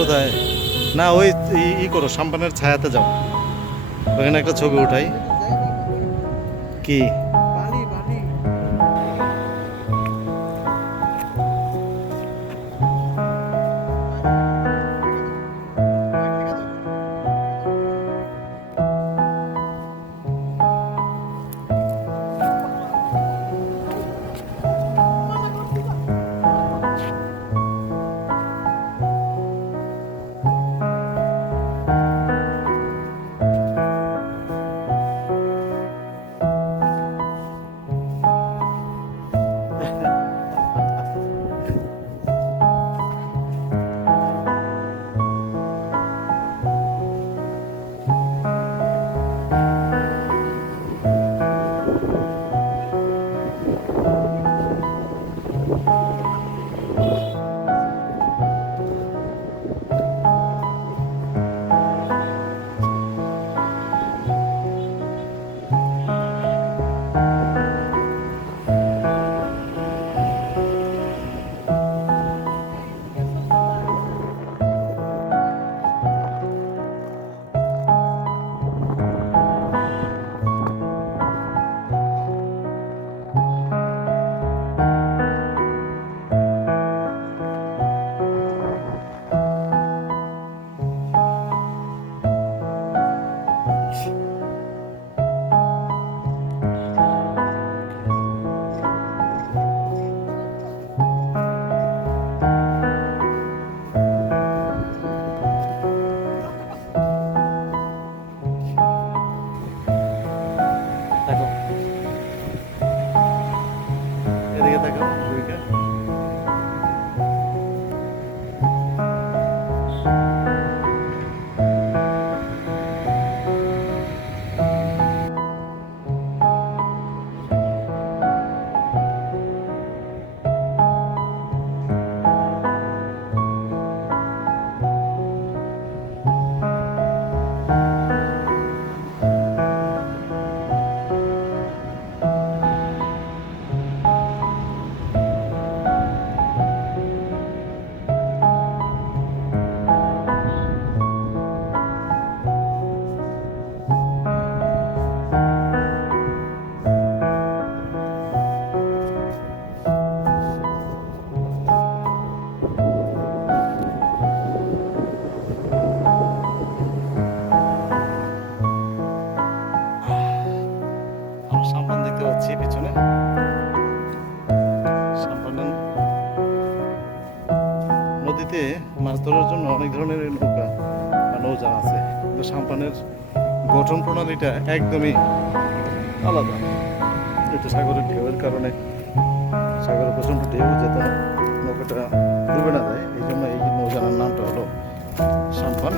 কোথায় না ওই ই- করো সাম্পানের ছায়াতে যাও। ওখানে একটা ছবি উঠাই। কি? 帅哥 নদীতে মাছ ধরার জন্য অনেক ধরনের নৌকা বা নৌযান আছে। কিন্তু সাম্পানের গঠন প্রণালীটা একদমই আলাদা। এটা সাগরের ঢেউয়ের কারণে সাগরের প্রচণ্ড ঢেউ যেত নৌকাটা ডুবে না যায় এই জন্য এই নৌজানার নামটা হলো সাম্পান